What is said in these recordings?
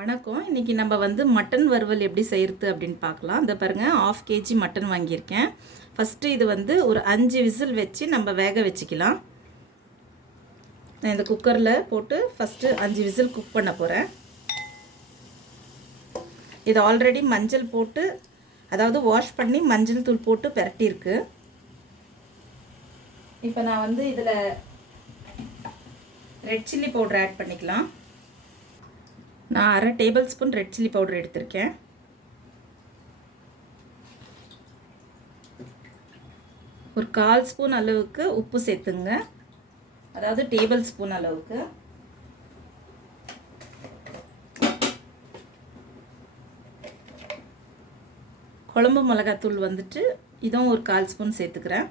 வணக்கம். இன்றைக்கி நம்ம வந்து மட்டன் வறுவல் எப்படி செய்கிறது அப்படின்னு பார்க்கலாம். இந்த பாருங்கள், 1/2 kg மட்டன் வாங்கியிருக்கேன். ஃபஸ்ட்டு இது வந்து ஒரு 5 விசில் வச்சு நம்ம வேக வச்சுக்கலாம். நான் இந்த குக்கரில் போட்டு ஃபஸ்ட்டு 5 விசில் குக் பண்ண போகிறேன். இது ஆல்ரெடி மஞ்சள் போட்டு, அதாவது வாஷ் பண்ணி மஞ்சள் தூள் போட்டு பிரட்டியிருக்கு. இப்போ நான் வந்து இதில் ரெட் சில்லி பவுடர் ஆட் பண்ணிக்கலாம். நான் 1/2 table spoon red chilli powder எடுத்திருக்கேன். ஒரு 1/4 ஸ்பூன் அளவுக்கு உப்பு சேர்த்துங்க, அதாவது டேபிள் ஸ்பூன் அளவுக்கு. குழம்பு மிளகாத்தூள் வந்துட்டு இதுவும் ஒரு 1/4 ஸ்பூன் சேர்த்துக்கிறேன்.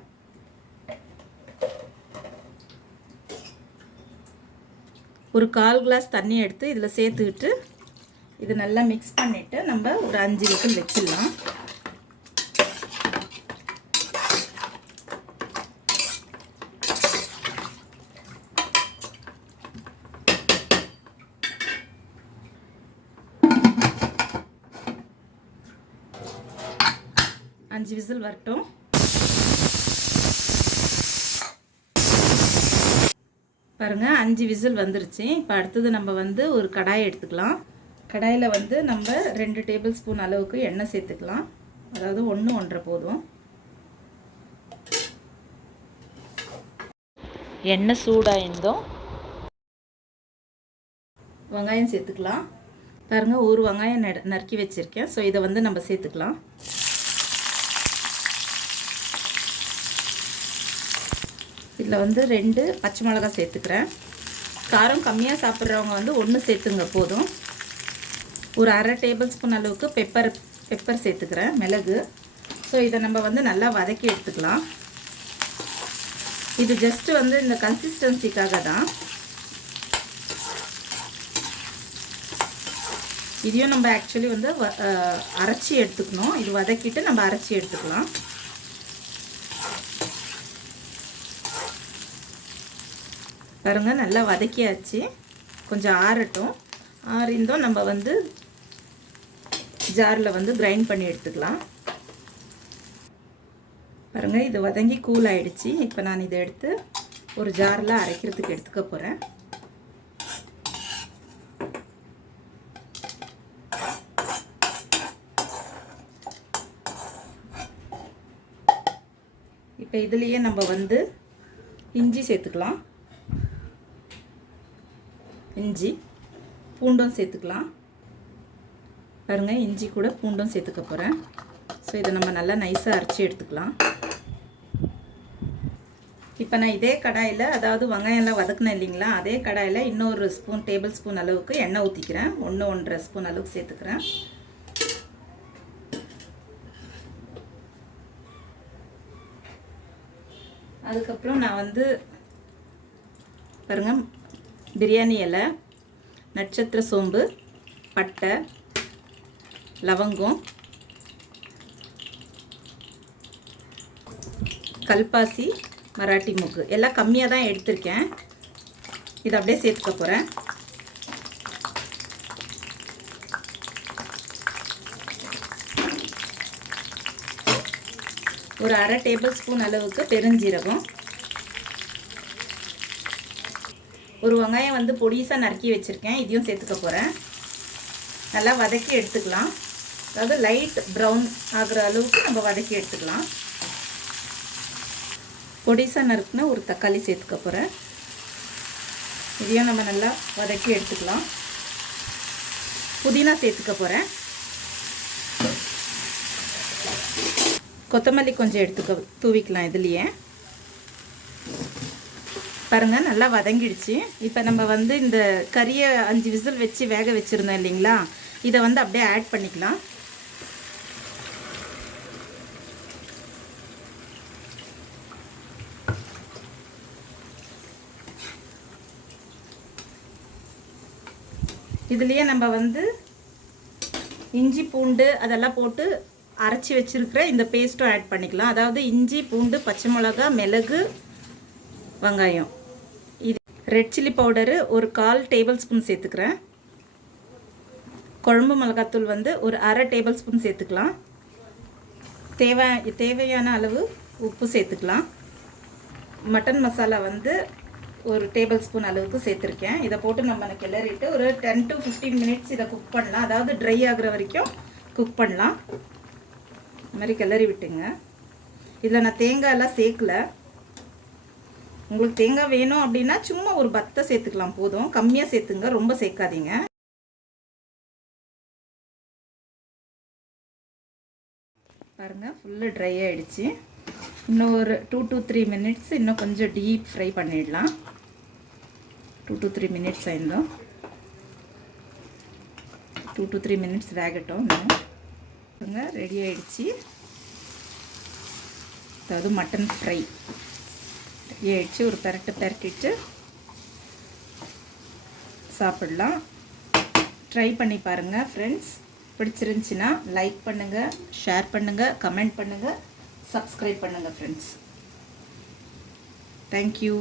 ஒரு 1/4 கிளாஸ் தண்ணி எடுத்து இதில் சேர்த்துக்கிட்டு இது நல்லா மிக்ஸ் பண்ணிவிட்டு நம்ம ஒரு 5 விசில் வச்சிடலாம். அஞ்சு விசில் வரட்டும். பாருங்கள், 5 விசில் வந்துருச்சு. இப்போ அடுத்தது நம்ம வந்து ஒரு கடாயை எடுத்துக்கலாம். கடாயில் வந்து நம்ம 2 டேபிள் ஸ்பூன் அளவுக்கு எண்ணெய் சேர்த்துக்கலாம், அதாவது 1-1.5 போதும். எண்ணெய் சூடாக இருந்தோம் வெங்காயம் சேர்த்துக்கலாம். பாருங்கள், ஒரு வெங்காயம் நறுக்கி வச்சுருக்கேன். ஸோ இதை வந்து நம்ம சேர்த்துக்கலாம். இதில் வந்து 2 பச்சை மிளகாய் சேர்த்துக்கிறேன். காரம் கம்மியாக சாப்பிட்றவங்க வந்து 1 சேர்த்துங்க போதும். ஒரு 1/2 டேபிள் ஸ்பூன் அளவுக்கு பெப்பர் சேர்த்துக்கிறேன், மிளகு. ஸோ இதை நம்ம வந்து நல்லா வதக்கி எடுத்துக்கலாம். இது ஜஸ்ட்டு வந்து இந்த கன்சிஸ்டன்சிக்காக தான். இதையும் நம்ம ஆக்சுவலி வந்து அரைச்சி எடுத்துக்கணும். இது வதக்கிட்டு நம்ம அரைச்சி எடுத்துக்கலாம். பாருங்கள், நல்லா வதக்கியாச்சு. கொஞ்சம் ஆறட்டும். ஆறிந்தோம் நம்ம வந்து ஜாரில் வந்து கிரைண்ட் பண்ணி எடுத்துக்கலாம். பாருங்கள், இது வதங்கி கூல் ஆகிடுச்சு. இப்போ நான் இதை எடுத்து ஒரு ஜாரில் அரைக்கிறதுக்கு எடுத்துக்க போகிறேன். இப்போ இதுலேயே நம்ம வந்து இஞ்சி சேர்த்துக்கலாம். இஞ்சி பூண்டும் சேர்த்துக்கலாம். பாருங்கள், இஞ்சி கூட பூண்டும் சேர்த்துக்க போகிறேன். ஸோ இதை நம்ம நல்லா நைஸாக அரைச்சி எடுத்துக்கலாம். இப்போ நான் இதே கடாயில், அதாவது வெங்காயம்லாம் வதக்கினேன் இல்லைங்களா, அதே கடாயில் இன்னொரு டேபிள் ஸ்பூன் அளவுக்கு எண்ணெய் ஊற்றிக்கிறேன். 1-1.5 ஸ்பூன் அளவுக்கு சேர்த்துக்கிறேன். அதுக்கப்புறம் நான் வந்து பாருங்கள், பிரியாணி இலை, நட்சத்திர சோம்பு, பட்டை, லவங்கம், கல்பாசி, மராட்டி மூக்கு எல்லாம் கம்மியாக தான் எடுத்திருக்கேன். இதை அப்படியே சேர்த்துக்க போகிறேன். ஒரு 1/2 டேபிள் ஸ்பூன் அளவுக்கு பெருஞ்சீரகம். ஒரு வெங்காயம் வந்து பொடிசாக நறுக்கி வச்சுருக்கேன், இதையும் சேர்த்துக்க போகிறேன். நல்லா வதக்கி எடுத்துக்கலாம். அதாவது லைட் ப்ரௌன் ஆகிற அளவுக்கு நம்ம வதக்கி எடுத்துக்கலாம். பொடிசாக நறுக்குன்னா ஒரு தக்காளி சேர்த்துக்க போகிறேன். இதையும் நம்ம நல்லா வதக்கி எடுத்துக்கலாம். புதினா சேர்த்துக்க போகிறேன். கொத்தமல்லி கொஞ்சம் தூவிக்கலாம் இதுலேயே. பாருங்கள், நல்லா வதங்கிடுச்சு. இப்போ நம்ம வந்து இந்த கறியை 5 விசில் வச்சு வேக வச்சுருந்தோம் இல்லைங்களா, இதை வந்து அப்படியே ஆட் பண்ணிக்கலாம். இதுலேயே நம்ம வந்து இஞ்சி பூண்டு அதெல்லாம் போட்டு அரைச்சி வச்சுருக்கிற இந்த பேஸ்ட்டும் ஆட் பண்ணிக்கலாம். அதாவது இஞ்சி பூண்டு, பச்சை மிளகா, மிளகு, வெங்காயம். ரெட் சில்லி பவுடரு ஒரு 1/4 டேபிள் ஸ்பூன் சேர்த்துக்கிறேன். குழம்பு மிளகாத்தூள் வந்து ஒரு அரை டேபிள் ஸ்பூன் சேர்த்துக்கலாம். தேவையான அளவு உப்பு சேர்த்துக்கலாம். மட்டன் மசாலா வந்து ஒரு டேபிள் ஸ்பூன் அளவுக்கு சேர்த்துருக்கேன். இதை போட்டு நம்ம கிளறிட்டு ஒரு 10 to 15 மினிட்ஸ் இதை குக் பண்ணலாம். அதாவது ட்ரை ஆகுற வரைக்கும் குக் பண்ணலாம். இந்த மாதிரி கிளறி விட்டுங்க. இதில் நான் தேங்காயெல்லாம் சேர்க்கல. உங்களுக்கு தேங்காய் வேணும் அப்படின்னா சும்மா ஒரு பத்தை சேர்த்துக்கலாம், போதும். கம்மியாக சேர்த்துங்க, ரொம்ப சேர்க்காதீங்க. பாருங்கள், ஃபுல்லு ட்ரை ஆகிடுச்சு. இன்னும் ஒரு 2 to 3 மினிட்ஸ் இன்னும் கொஞ்சம் டீப் ஃப்ரை பண்ணிடலாம். 2 to 3 மினிட்ஸ் ஆயிருந்தோம். 2 to 3 மினிட்ஸ் வேகட்டும். இன்னும் ரெடி ஆகிடுச்சு. அதாவது மட்டன் ஃப்ரை ரெடி ஆகிடுச்சு. ஒரு பெரட்டிட்டு சாப்பிடலாம். ட்ரை பண்ணி பாருங்கள் ஃப்ரெண்ட்ஸ். பிடிச்சிருந்துச்சின்னா லைக் பண்ணுங்கள், ஷேர் பண்ணுங்கள், கமெண்ட் பண்ணுங்கள், சப்ஸ்கிரைப் பண்ணுங்கள் ஃப்ரெண்ட்ஸ். தேங்க்யூ.